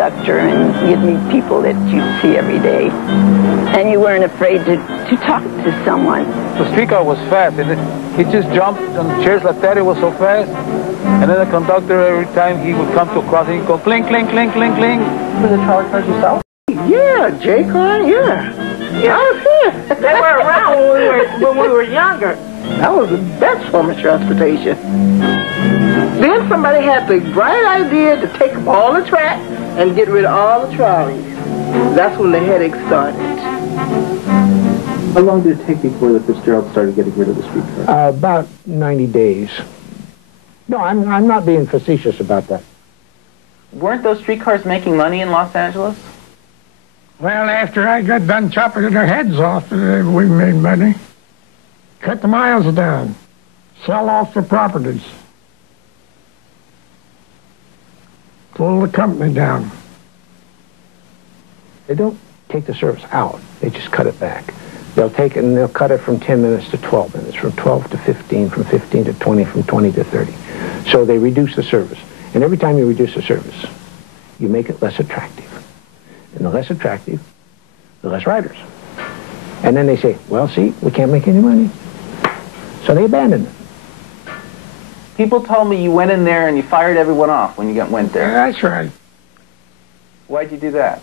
conductor, and you'd meet people that you'd see every day. And you weren't afraid to talk to someone. The streetcar was fast. He just jumped on chairs like that. It was so fast. And then the conductor, every time he would come to a crossing, he'd go clink, clink, clink, clink, clink. Were the trolley cars yourself? Yeah, J-car, yeah. I was here. They were around when we were younger. That was the best form of transportation. Then somebody had the bright idea to take up all the track and get rid of all the trolleys. That's when the headache started. How long did it take before the Fitzgerald started getting rid of the streetcar? About 90 days. No, I'm not being facetious about that. Weren't those streetcars making money in Los Angeles? Well, after I got done chopping their heads off, we made money. Cut the miles down. Sell off the properties. Pull the company down. They don't take the service out. They just cut it back. They'll take it and they'll cut it from 10 minutes to 12 minutes, from 12 to 15, from 15 to 20, from 20 to 30. So they reduce the service. And every time you reduce the service, you make it less attractive. And the less attractive, the less riders. And then they say, well, see, we can't make any money. So they abandon it. People told me you went in there and you fired everyone off when you went there. That's right. Why'd you do that?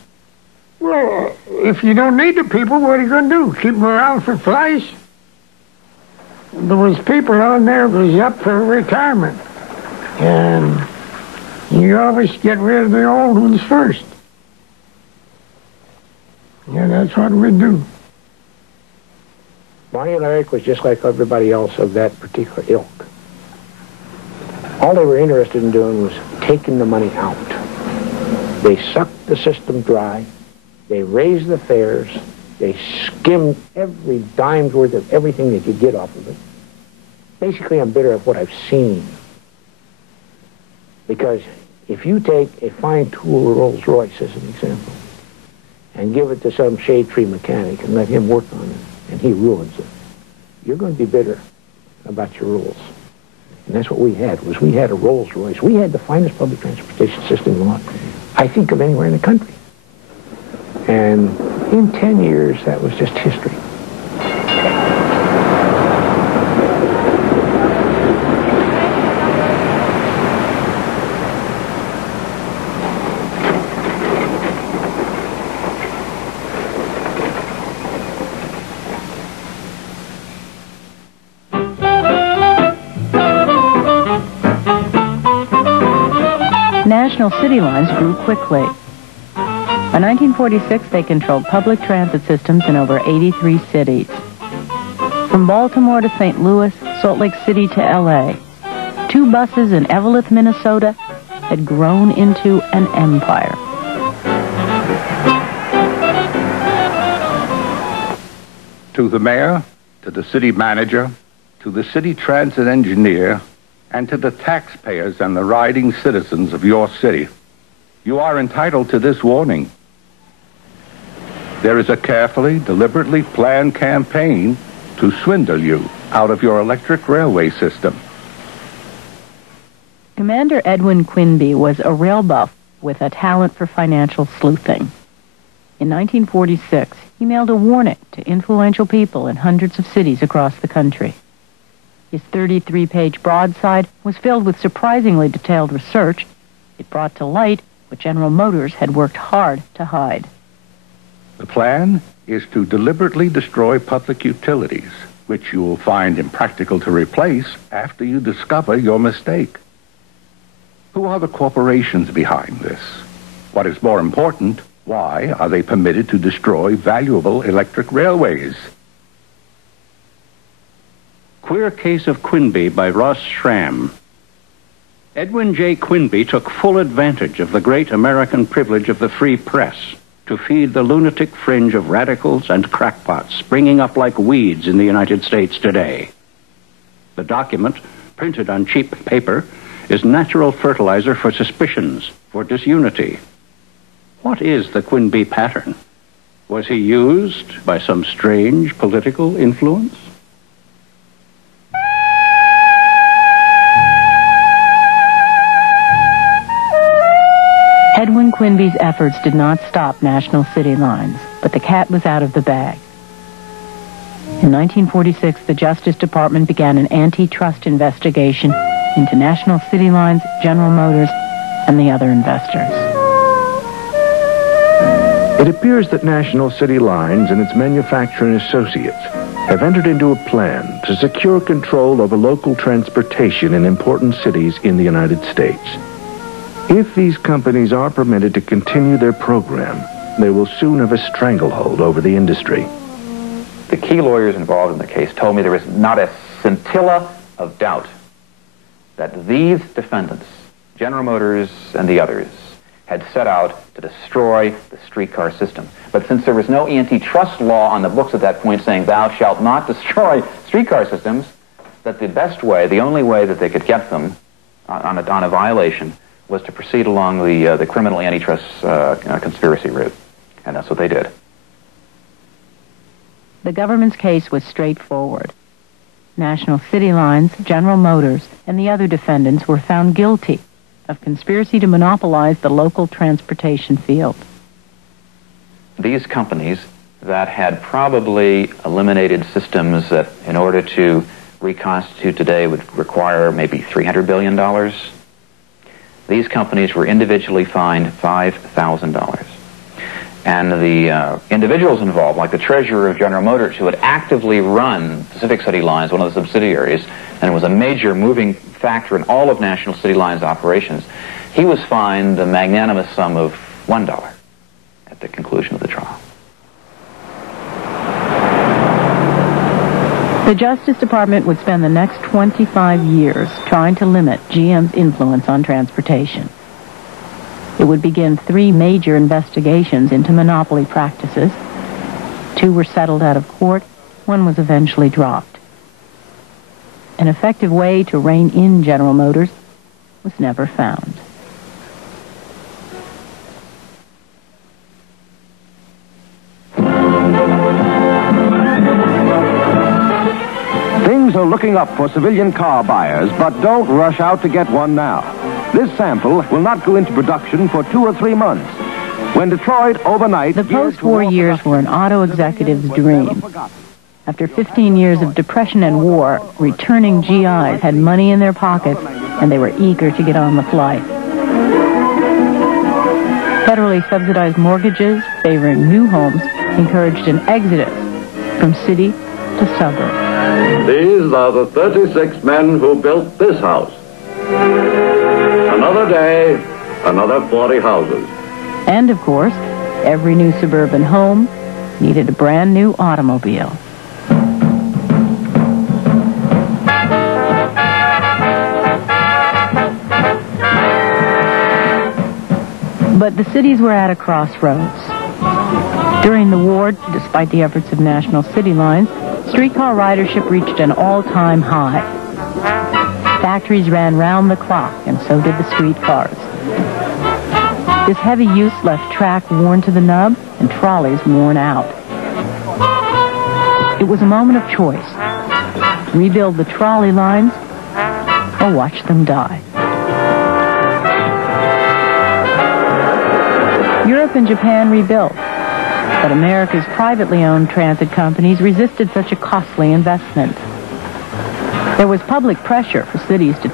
Well, if you don't need the people, what are you going to do? Keep them around for flies? There was people on there who was up for retirement. And you always get rid of the old ones first. Yeah, that's what we do. Barney and Eric was just like everybody else of that particular ilk. All they were interested in doing was taking the money out. They sucked the system dry. They raised the fares. They skimmed every dime's worth of everything they could get off of it. Basically, I'm bitter at what I've seen. Because if you take a fine tool Rolls Royce as an example and give it to some shade tree mechanic and let him work on it, and he ruins it, you're going to be bitter about your rules. And that's what we had, was we had a Rolls Royce. We had the finest public transportation system, I think, of anywhere in the country. And in 10 years, that was just history. National city lines grew quickly. By 1946, they controlled public transit systems in over 83 cities. From Baltimore to St. Louis, Salt Lake City to L.A., 2 buses in Eveleth, Minnesota, had grown into an empire. To the mayor, to the city manager, to the city transit engineer, and to the taxpayers and the riding citizens of your city, you are entitled to this warning. There is a carefully, deliberately planned campaign to swindle you out of your electric railway system. Commander Edwin Quinby was a rail buff with a talent for financial sleuthing. In 1946, he mailed a warning to influential people in hundreds of cities across the country. His 33-page broadside was filled with surprisingly detailed research. It brought to light what General Motors had worked hard to hide. The plan is to deliberately destroy public utilities, which you will find impractical to replace after you discover your mistake. Who are the corporations behind this? What is more important, why are they permitted to destroy valuable electric railways? Queer Case of Quinby by Ross Schramm. Edwin J. Quinby took full advantage of the great American privilege of the free press to feed the lunatic fringe of radicals and crackpots springing up like weeds in the United States today. The document, printed on cheap paper, is natural fertilizer for suspicions, for disunity. What is the Quinby pattern? Was he used by some strange political influence? Edwin Quinby's efforts did not stop National City Lines, but the cat was out of the bag. In 1946, the Justice Department began an antitrust investigation into National City Lines, General Motors, and the other investors. It appears that National City Lines and its manufacturing associates have entered into a plan to secure control over local transportation in important cities in the United States. If these companies are permitted to continue their program, they will soon have a stranglehold over the industry. The key lawyers involved in the case told me there was not a scintilla of doubt that these defendants, General Motors and the others, had set out to destroy the streetcar system. But since there was no antitrust law on the books at that point saying thou shalt not destroy streetcar systems, that the best way, the only way that they could get them on a violation was to proceed along the criminal antitrust conspiracy route. And that's what they did. The government's case was straightforward. National City Lines, General Motors, and the other defendants were found guilty of conspiracy to monopolize the local transportation field. These companies that had probably eliminated systems that, in order to reconstitute today, would require maybe $300 billion, these companies were individually fined $5,000. And the individuals involved, like the treasurer of General Motors, who had actively run Pacific City Lines, one of the subsidiaries, and was a major moving factor in all of National City Lines operations, he was fined the magnanimous sum of $1 at the conclusion of the trial. The Justice Department would spend the next 25 years trying to limit GM's influence on transportation. It would begin 3 major investigations into monopoly practices. 2 were settled out of court. 1 was eventually dropped. An effective way to rein in General Motors was never found. Things are looking up for civilian car buyers, but don't rush out to get one now. This sample will not go into production for 2 or 3 months. When Detroit overnight... The post-war years were an auto executive's dream. After 15 years of depression and war, returning GIs had money in their pockets, and they were eager to get on the flight. Federally subsidized mortgages favoring new homes encouraged an exodus from city to suburb. These are the 36 men who built this house. Another day, another 40 houses. And, of course, every new suburban home needed a brand new automobile. But the cities were at a crossroads. During the war, despite the efforts of National City Lines, streetcar ridership reached an all-time high. Factories ran round the clock, and so did the streetcars. This heavy use left track worn to the nub and trolleys worn out. It was a moment of choice: rebuild the trolley lines or watch them die. Europe and Japan rebuilt, but America's privately owned transit companies resisted such a costly investment. There was public pressure for cities to